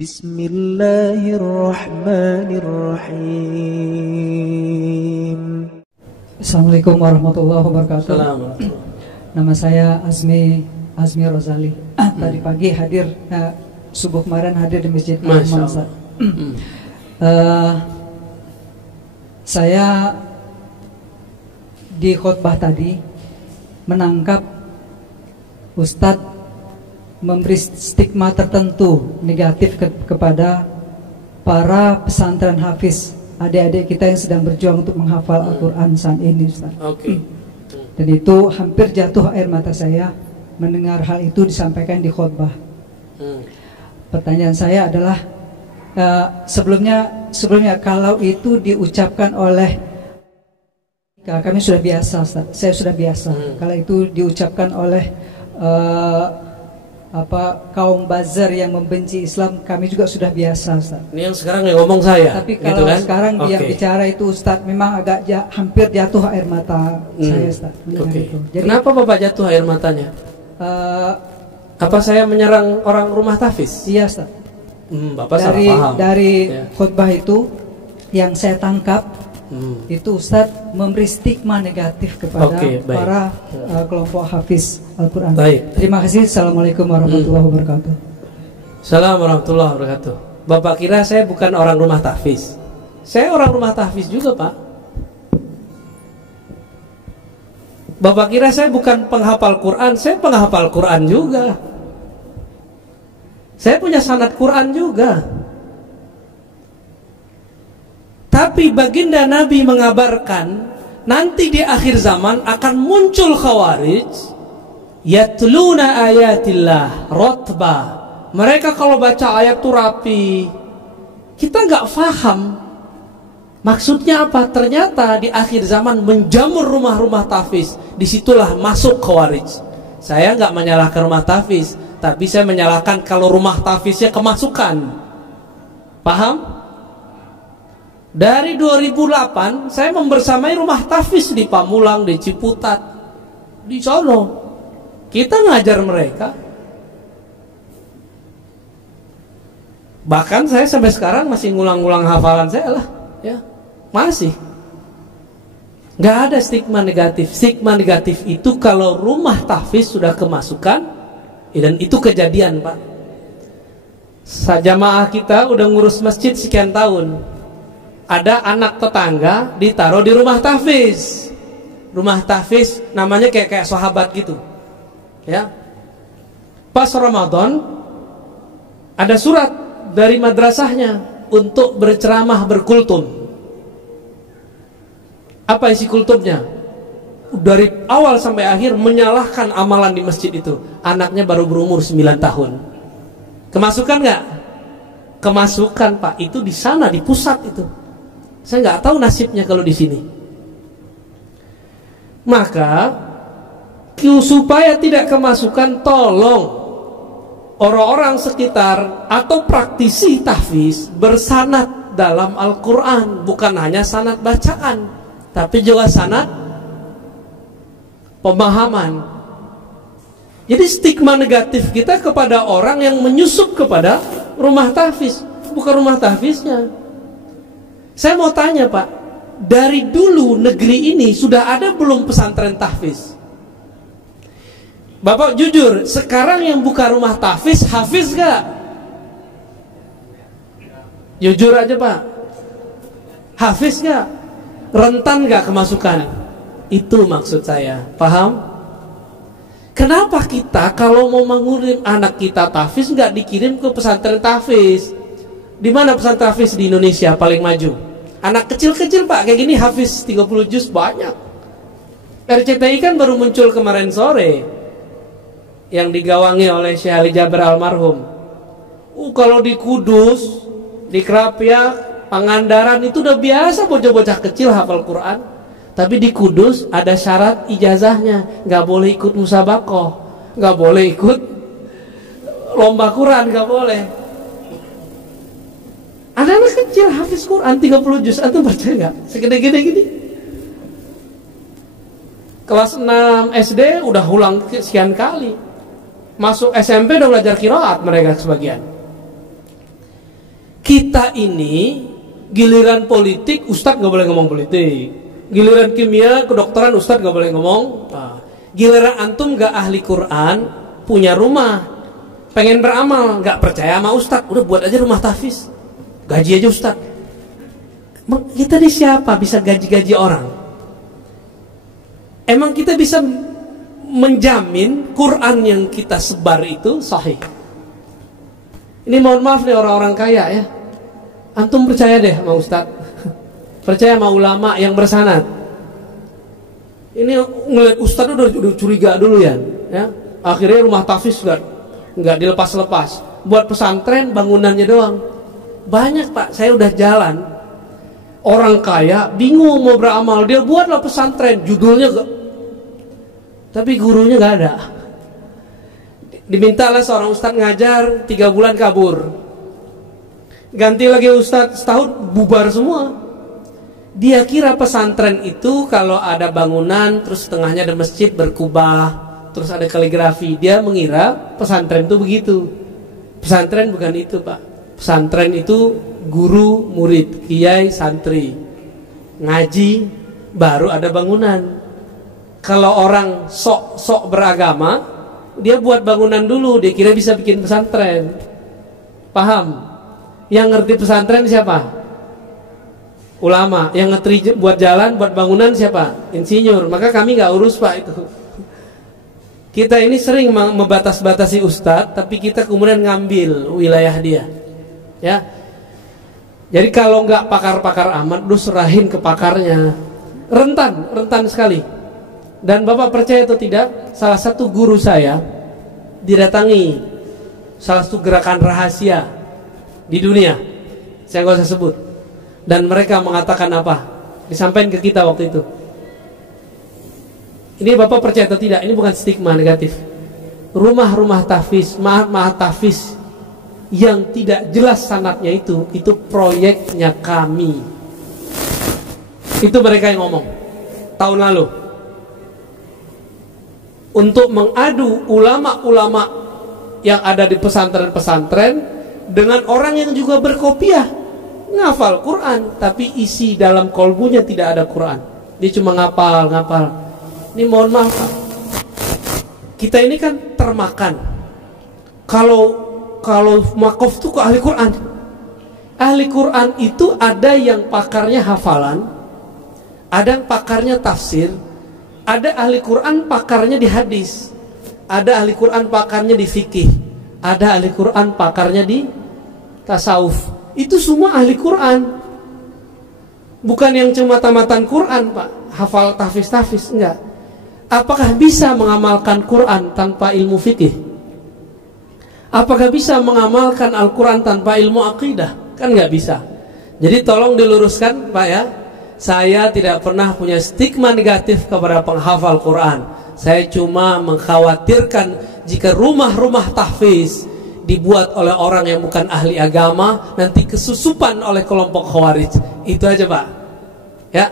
Bismillahirrahmanirrahim. Assalamualaikum warahmatullahi wabarakatuh. Nama saya Azmi Rozali. Tadi pagi hadir, subuh kemarin hadir di Masjid Al-Mansa. Saya di khutbah tadi menangkap Ustadz memberi stigma tertentu negatif kepada para pesantren hafiz, adik-adik kita yang sedang berjuang untuk menghafal Al-Quran saat ini, Ustaz. Dan itu hampir jatuh air mata saya mendengar hal itu disampaikan di khutbah. Pertanyaan saya adalah, sebelumnya kalau itu diucapkan oleh kami sudah biasa, Ustaz. Saya sudah biasa. Kalau itu diucapkan oleh kaum buzzer yang membenci Islam, kami juga sudah biasa, Ustaz. Ini yang sekarang yang ngomong saya. Tapi kalau gitu kan? Sekarang dia bicara itu, Ustaz, memang agak hampir jatuh air mata saya, Ustaz. Jadi, kenapa Bapak jatuh air matanya? Apa saya menyerang orang rumah tahfiz? Iya, Ustaz. Bapak salah paham. Dari khutbah itu yang saya tangkap, itu Ustadz memberi stigma negatif kepada para kelompok hafiz Al-Quran. Terima kasih. Assalamualaikum warahmatullahi wabarakatuh. Assalamualaikum warahmatullahi wabarakatuh. Bapak kira saya bukan orang rumah tahfiz? Saya orang rumah tahfiz juga, Pak. Bapak kira saya bukan penghafal Quran? Saya penghafal Quran juga. Saya punya sanad Quran juga. Tapi baginda Nabi mengabarkan nanti di akhir zaman akan muncul khawarij yatluna ayatillah rotba. Mereka kalau baca ayat itu rapi. Kita nggak paham maksudnya apa. Ternyata di akhir zaman menjamur rumah-rumah tahfiz. Disitulah masuk khawarij. Saya nggak menyalahkan rumah tahfiz, tapi saya menyalahkan kalau rumah tahfiznya kemasukan. Paham? Dari 2008 saya membersamai rumah tahfiz di Pamulang, di Ciputat, di Solo. Kita ngajar mereka. Bahkan saya sampai sekarang masih ngulang-ngulang hafalan saya lah, ya. Masih. Nggak ada stigma negatif. Stigma negatif itu kalau rumah tahfiz sudah kemasukan, dan itu kejadian, Pak. Jamaah kita udah ngurus masjid sekian tahun. Ada anak tetangga ditaruh di rumah tahfiz. Rumah tahfiz namanya kayak sahabat gitu. Ya. Pas Ramadan ada surat dari madrasahnya untuk berceramah berkultum. Apa isi kultumnya? Dari awal sampai akhir menyalahkan amalan di masjid itu. Anaknya baru berumur 9 tahun. Kemasukan nggak? Kemasukan, Pak. Itu di sana, di pusat itu. Saya nggak tahu nasibnya kalau di sini. Maka supaya tidak kemasukan, tolong orang-orang sekitar atau praktisi tahfiz bersanad dalam Al-Quran. Bukan hanya sanad bacaan, tapi juga sanad pemahaman. Jadi stigma negatif kita kepada orang yang menyusup kepada rumah tahfiz, bukan rumah tahfiznya. Saya mau tanya, Pak, dari dulu negeri ini sudah ada belum pesantren tahfiz? Bapak jujur, sekarang yang buka rumah tahfiz, hafiz gak? Jujur aja, Pak. Hafiz gak? Rentan gak kemasukan? Itu maksud saya, paham? Kenapa kita kalau mau mengirim anak kita tahfiz gak dikirim ke pesantren tahfiz? Di mana pesantren tahfiz di Indonesia paling maju? Anak kecil-kecil, Pak, kayak gini hafiz 30 juz banyak. RCTI kan baru muncul kemarin sore, yang digawangi oleh Syekh Ali Jaber almarhum. Kalau di Kudus, di Krapyak, Pangandaran itu udah biasa bocah-bocah kecil hafal Quran. Tapi di Kudus ada syarat ijazahnya, nggak boleh ikut musabaqah, nggak boleh ikut lomba Quran, nggak boleh. Ada anak kecil hafiz Quran 30 juz, antum percaya nggak? Segede-gede gini. Kelas 6 SD udah ulang sekian kali. Masuk SMP udah belajar qiraat mereka sebagian. Kita ini giliran politik, ustadz nggak boleh ngomong politik. Giliran kimia, kedokteran, ustadz nggak boleh ngomong. Giliran antum nggak ahli Quran, punya rumah, pengen beramal, nggak percaya sama ustadz, udah buat aja rumah tahfiz, gaji aja ustadz. Kita ini siapa bisa gaji-gaji orang? Emang kita bisa menjamin Quran yang kita sebar itu sahih? Ini mohon maaf nih orang-orang kaya ya, antum percaya deh sama ustadz, percaya sama ulama yang bersanad. Ini ngeliat ustadz udah curiga dulu ya. Akhirnya rumah tahfiz nggak dilepas-lepas, buat pesantren bangunannya doang. Banyak pak, saya udah jalan, orang kaya bingung mau beramal, dia buatlah pesantren, judulnya tapi gurunya nggak ada. Dimintalah seorang ustadz ngajar 3 bulan kabur, ganti lagi ustadz setahun bubar semua. Dia kira pesantren itu kalau ada bangunan terus tengahnya ada masjid berkubah, terus ada kaligrafi. Dia mengira pesantren itu begitu. Pesantren bukan itu pak. Pesantren itu guru, murid, kiai, santri, ngaji, baru ada bangunan. Kalau orang sok beragama, dia buat bangunan dulu, dia kira bisa bikin pesantren. Paham? Yang ngerti pesantren siapa? Ulama. Yang ngerti buat jalan, buat bangunan siapa? Insinyur. Maka kami gak urus pak itu. Kita ini sering membatas-batasi ustadz, tapi kita kemudian ngambil wilayah dia. Ya. Jadi kalau nggak pakar-pakar amat, lu serahin ke pakarnya. Rentan sekali. Dan Bapak percaya atau tidak, salah satu guru saya didatangi salah satu gerakan rahasia di dunia, saya nggak usah sebut. Dan mereka mengatakan apa? Disampaikan ke kita waktu itu. Ini Bapak percaya atau tidak? Ini bukan stigma negatif. Rumah-rumah tahfiz, mahat tahfiz yang tidak jelas sanadnya itu proyeknya kami. Itu mereka yang ngomong tahun lalu. Untuk mengadu ulama-ulama yang ada di pesantren-pesantren dengan orang yang juga berkopiah, ngafal Quran, tapi isi dalam kolbunya tidak ada Quran. Dia cuma ngapal. Ini mohon maaf Pak, kita ini kan termakan. Kalau makof itu ke ahli Quran. Ahli Quran itu ada yang pakarnya hafalan, ada yang pakarnya tafsir, ada ahli Quran pakarnya di hadis, ada ahli Quran pakarnya di fikih, ada ahli Quran pakarnya di tasawuf. Itu semua ahli Quran. Bukan yang cuma tamatan Quran pak, hafal tahfiz, enggak. Apakah bisa mengamalkan Quran tanpa ilmu fikih? Apakah bisa mengamalkan Al-Quran tanpa ilmu akidah? Kan nggak bisa. Jadi tolong diluruskan Pak ya. Saya tidak pernah punya stigma negatif kepada penghafal Quran. Saya cuma mengkhawatirkan jika rumah-rumah tahfiz dibuat oleh orang yang bukan ahli agama, nanti kesusupan oleh kelompok khawarij. Itu aja Pak. Ya.